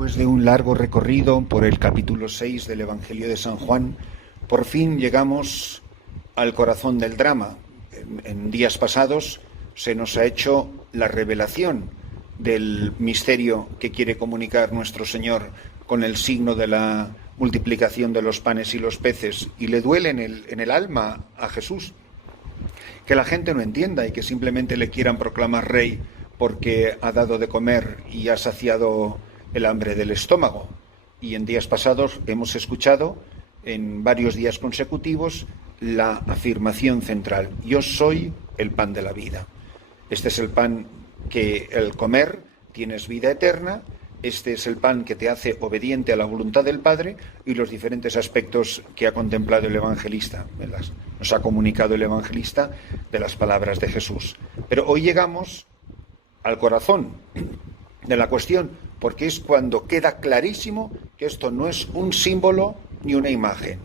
Después de un largo recorrido por el capítulo 6 del Evangelio de San Juan, por fin llegamos al corazón del drama. En días pasados se nos ha hecho la revelación del misterio que quiere comunicar nuestro Señor con el signo de la multiplicación de los panes y los peces, y le duele en el alma a Jesús que la gente no entienda y que simplemente le quieran proclamar rey porque ha dado de comer y ha saciado el hambre del estómago. Y en días pasados hemos escuchado en varios días consecutivos la afirmación central: yo soy el pan de la vida. Este es el pan que al comer tienes vida eterna, este es el pan que te hace obediente a la voluntad del Padre, y los diferentes aspectos que ha contemplado el evangelista, nos ha comunicado el evangelista de las palabras de Jesús. Pero hoy llegamos al corazón de la cuestión, porque es cuando queda clarísimo que esto no es un símbolo ni una imagen.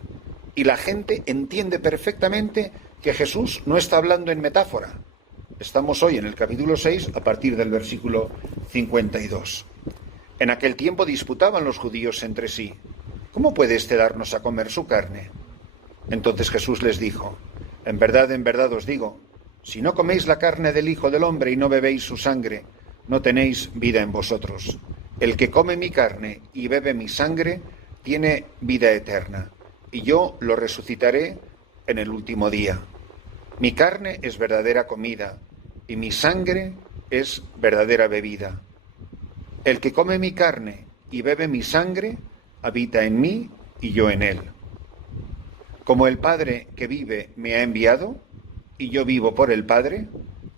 Y la gente entiende perfectamente que Jesús no está hablando en metáfora. Estamos hoy en el capítulo 6, a partir del versículo 52. En aquel tiempo disputaban los judíos entre sí: ¿cómo puede éste darnos a comer su carne? Entonces Jesús les dijo: en verdad os digo, si no coméis la carne del Hijo del Hombre y no bebéis su sangre, no tenéis vida en vosotros. El que come mi carne y bebe mi sangre tiene vida eterna, y yo lo resucitaré en el último día. Mi carne es verdadera comida, y mi sangre es verdadera bebida. El que come mi carne y bebe mi sangre habita en mí y yo en él. Como el Padre que vive me ha enviado, y yo vivo por el Padre,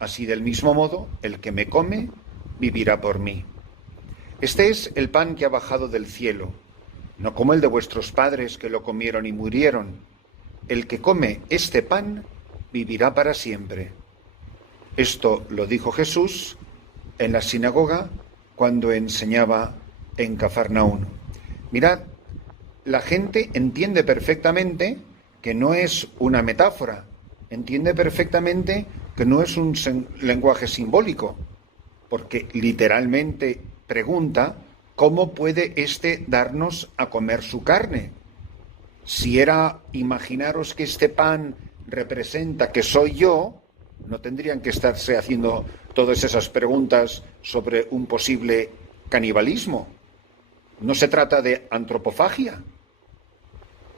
así del mismo modo el que me come vivirá por mí. Este es el pan que ha bajado del cielo, no como el de vuestros padres que lo comieron y murieron. El que come este pan vivirá para siempre. Esto lo dijo Jesús en la sinagoga cuando enseñaba en Cafarnaún. Mirad, la gente entiende perfectamente que no es una metáfora, entiende perfectamente que no es un lenguaje simbólico, porque literalmente pregunta: ¿cómo puede éste darnos a comer su carne? Si era, imaginaros que este pan representa que soy yo, no tendrían que estarse haciendo todas esas preguntas sobre un posible canibalismo. No se trata de antropofagia,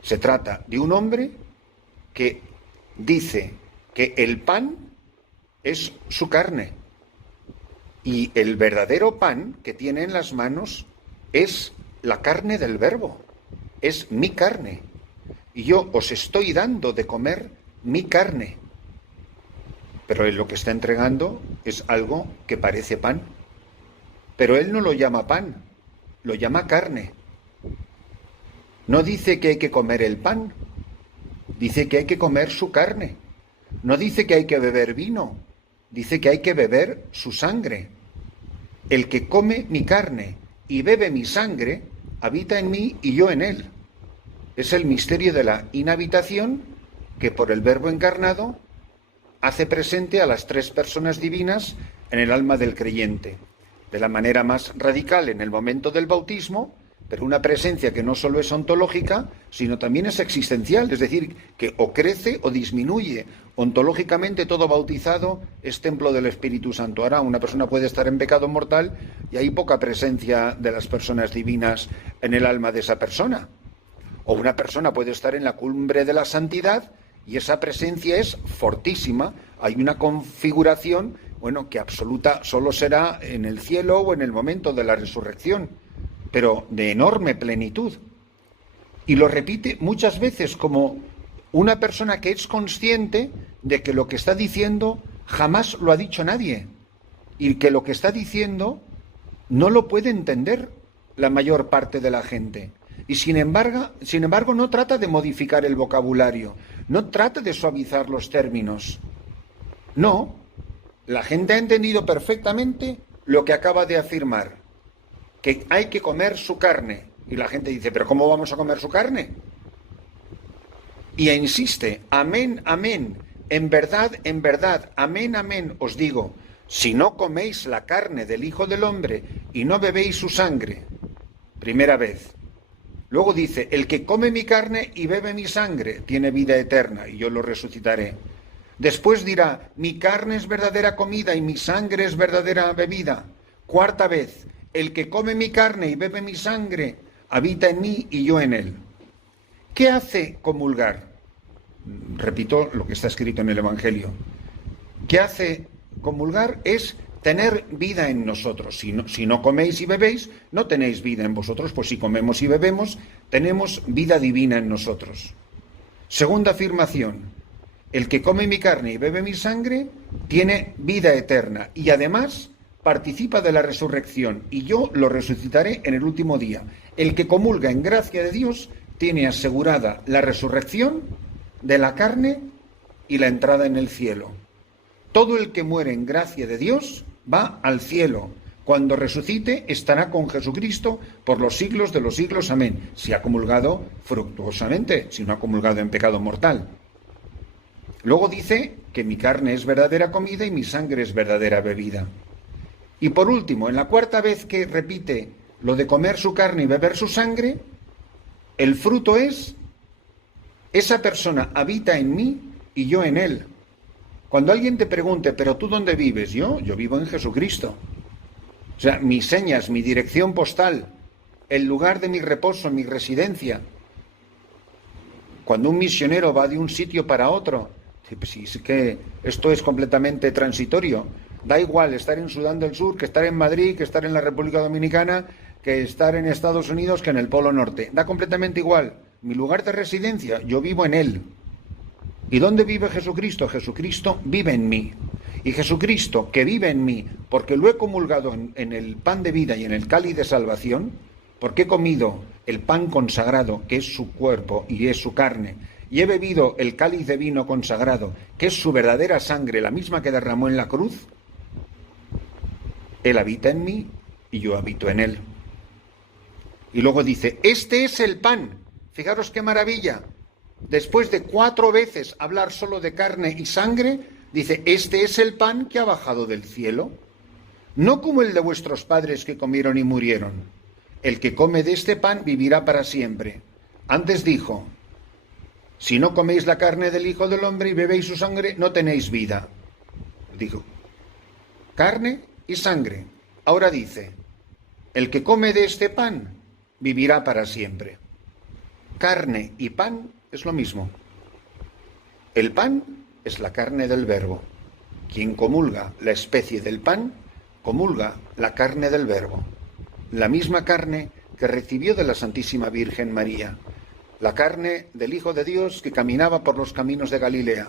se trata de un hombre que dice que el pan es su carne, y el verdadero pan que tiene en las manos es la carne del Verbo, es mi carne, y yo os estoy dando de comer mi carne. Pero él lo que está entregando es algo que parece pan, pero él no lo llama pan, lo llama carne. No dice que hay que comer el pan, dice que hay que comer su carne. No dice que hay que beber vino, dice que hay que beber su sangre. El que come mi carne y bebe mi sangre habita en mí y yo en él. Es el misterio de la inhabitación que por el Verbo encarnado hace presente a las tres personas divinas en el alma del creyente, de la manera más radical en el momento del bautismo, pero una presencia que no solo es ontológica, sino también es existencial, es decir, que o crece o disminuye. Ontológicamente todo bautizado es templo del Espíritu Santo. Ahora una persona puede estar en pecado mortal y hay poca presencia de las personas divinas en el alma de esa persona. O una persona puede estar en la cumbre de la santidad y esa presencia es fortísima. Hay una configuración, que absoluta solo será en el cielo o en el momento de la resurrección, pero de enorme plenitud. Y lo repite muchas veces como una persona que es consciente de que lo que está diciendo jamás lo ha dicho nadie, y que lo que está diciendo no lo puede entender la mayor parte de la gente. Y sin embargo, no trata de modificar el vocabulario, no trata de suavizar los términos. No, la gente ha entendido perfectamente lo que acaba de afirmar, que hay que comer su carne. Y la gente dice: ¿pero cómo vamos a comer su carne? Y insiste: amén, amén, en verdad, amén, amén, os digo, si no coméis la carne del Hijo del Hombre y no bebéis su sangre, primera vez. Luego dice, el que come mi carne y bebe mi sangre tiene vida eterna y yo lo resucitaré. Después dirá, mi carne es verdadera comida y mi sangre es verdadera bebida. Cuarta vez, el que come mi carne y bebe mi sangre habita en mí y yo en él. ¿Qué hace comulgar? Repito lo que está escrito en el Evangelio. ¿Qué hace comulgar? Es tener vida en nosotros. Si no coméis y bebéis, no tenéis vida en vosotros. Pues si comemos y bebemos, tenemos vida divina en nosotros. Segunda afirmación, el que come mi carne y bebe mi sangre tiene vida eterna y además participa de la resurrección y yo lo resucitaré en el último día. El que comulga en gracia de Dios tiene asegurada la resurrección de la carne y la entrada en el cielo. Todo el que muere en gracia de Dios va al cielo. Cuando resucite estará con Jesucristo por los siglos de los siglos. Amén. Si ha comulgado fructuosamente, si no ha comulgado en pecado mortal. Luego dice que mi carne es verdadera comida y mi sangre es verdadera bebida. Y por último, en la cuarta vez que repite lo de comer su carne y beber su sangre, el fruto es, esa persona habita en mí y yo en él. Cuando alguien te pregunte, ¿pero tú dónde vives? Yo vivo en Jesucristo. O sea, mis señas, mi dirección postal, el lugar de mi reposo, mi residencia. Cuando un misionero va de un sitio para otro, pues sí, es que esto es completamente transitorio. Da igual estar en Sudán del Sur, que estar en Madrid, que estar en la República Dominicana, que estar en Estados Unidos, que en el Polo Norte. Da completamente igual. Mi lugar de residencia, yo vivo en él. ¿Y dónde vive Jesucristo? Jesucristo vive en mí. Y Jesucristo, que vive en mí, porque lo he comulgado en el pan de vida y en el cáliz de salvación, porque he comido el pan consagrado, que es su cuerpo y es su carne, y he bebido el cáliz de vino consagrado, que es su verdadera sangre, la misma que derramó en la cruz, Él habita en mí y yo habito en Él. Y luego dice, este es el pan. Fijaros qué maravilla. Después de 4 veces hablar solo de carne y sangre, dice, este es el pan que ha bajado del cielo, no como el de vuestros padres que comieron y murieron. El que come de este pan vivirá para siempre. Antes dijo, si no coméis la carne del Hijo del Hombre y bebéis su sangre, no tenéis vida. Dijo, carne y sangre. Ahora dice, el que come de este pan vivirá para siempre. Carne y pan es lo mismo. El pan es la carne del Verbo. Quien comulga la especie del pan, comulga la carne del Verbo. La misma carne que recibió de la Santísima Virgen María. La carne del Hijo de Dios que caminaba por los caminos de Galilea.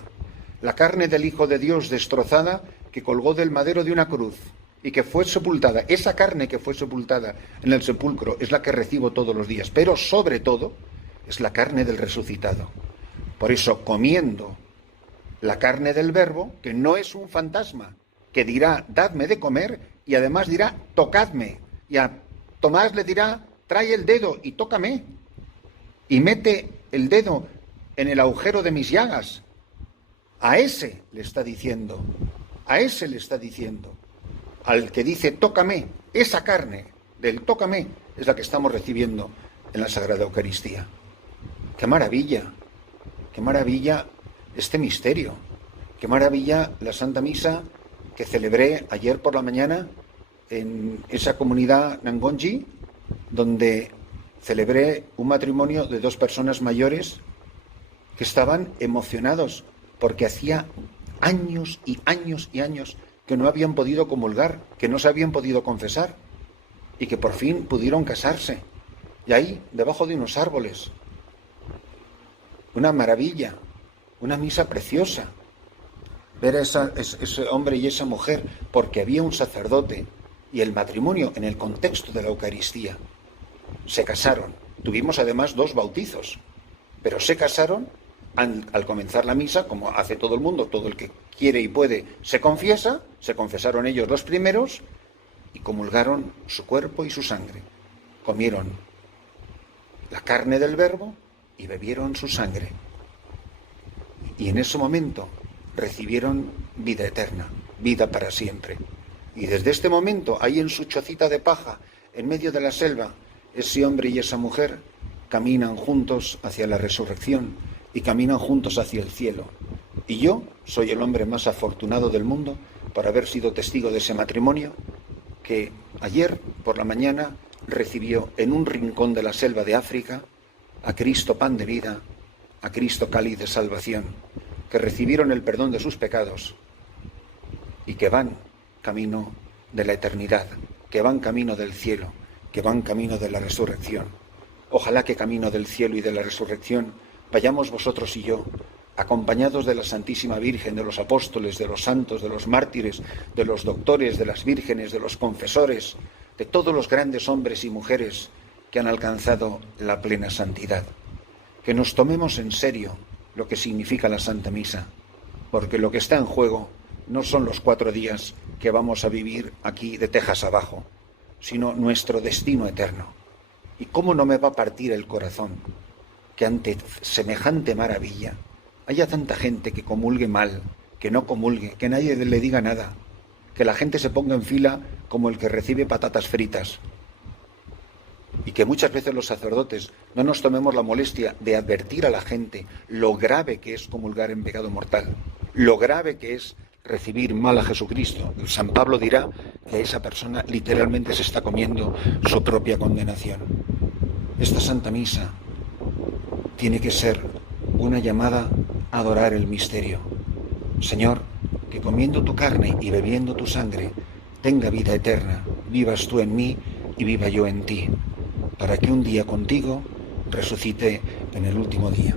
La carne del Hijo de Dios destrozada que colgó del madero de una cruz y que fue sepultada. Esa carne que fue sepultada en el sepulcro es la que recibo todos los días, pero sobre todo es la carne del resucitado. Por eso, comiendo la carne del Verbo, que no es un fantasma, que dirá, dadme de comer, y además dirá, tocadme. Y a Tomás le dirá, trae el dedo y tócame. Y mete el dedo en el agujero de mis llagas. A ese le está diciendo, al que dice, tócame, esa carne del tócame es la que estamos recibiendo en la Sagrada Eucaristía. ¡Qué maravilla este misterio! ¡Qué maravilla la Santa Misa que celebré ayer por la mañana en esa comunidad Nangonji, donde celebré un matrimonio de 2 personas mayores que estaban emocionados porque hacía años y años y años que no habían podido comulgar, que no se habían podido confesar y que por fin pudieron casarse. Y ahí, debajo de unos árboles, una maravilla, una misa preciosa. Ver a ese hombre y esa mujer, porque había un sacerdote y el matrimonio en el contexto de la Eucaristía. Se casaron. Tuvimos además 2 bautizos, pero se casaron al comenzar la misa, como hace todo el mundo, todo el que quiere y puede se confiesa, se confesaron ellos los primeros y comulgaron su cuerpo y su sangre. Comieron la carne del Verbo y bebieron su sangre. Y en ese momento recibieron vida eterna, vida para siempre. Y desde este momento, ahí en su chocita de paja, en medio de la selva, ese hombre y esa mujer caminan juntos hacia la resurrección y caminan juntos hacia el cielo. Y yo soy el hombre más afortunado del mundo por haber sido testigo de ese matrimonio que ayer por la mañana recibió en un rincón de la selva de África a Cristo pan de vida, a Cristo cáliz de salvación, que recibieron el perdón de sus pecados y que van camino de la eternidad, que van camino del cielo, que van camino de la resurrección. Ojalá que camino del cielo y de la resurrección vayamos vosotros y yo, acompañados de la Santísima Virgen, de los apóstoles, de los santos, de los mártires, de los doctores, de las vírgenes, de los confesores, de todos los grandes hombres y mujeres que han alcanzado la plena santidad. Que nos tomemos en serio lo que significa la Santa Misa, porque lo que está en juego no son los 4 días que vamos a vivir aquí de tejas abajo, sino nuestro destino eterno. ¿Y cómo no me va a partir el corazón que ante semejante maravilla haya tanta gente que comulgue mal, que no comulgue, que nadie le diga nada, que la gente se ponga en fila como el que recibe patatas fritas? Y que muchas veces los sacerdotes no nos tomemos la molestia de advertir a la gente lo grave que es comulgar en pecado mortal, lo grave que es recibir mal a Jesucristo. San Pablo dirá que esa persona literalmente se está comiendo su propia condenación. Esta Santa Misa tiene que ser una llamada a adorar el misterio. Señor, que comiendo tu carne y bebiendo tu sangre tenga vida eterna, vivas tú en mí y viva yo en ti, para que un día contigo resucite en el último día.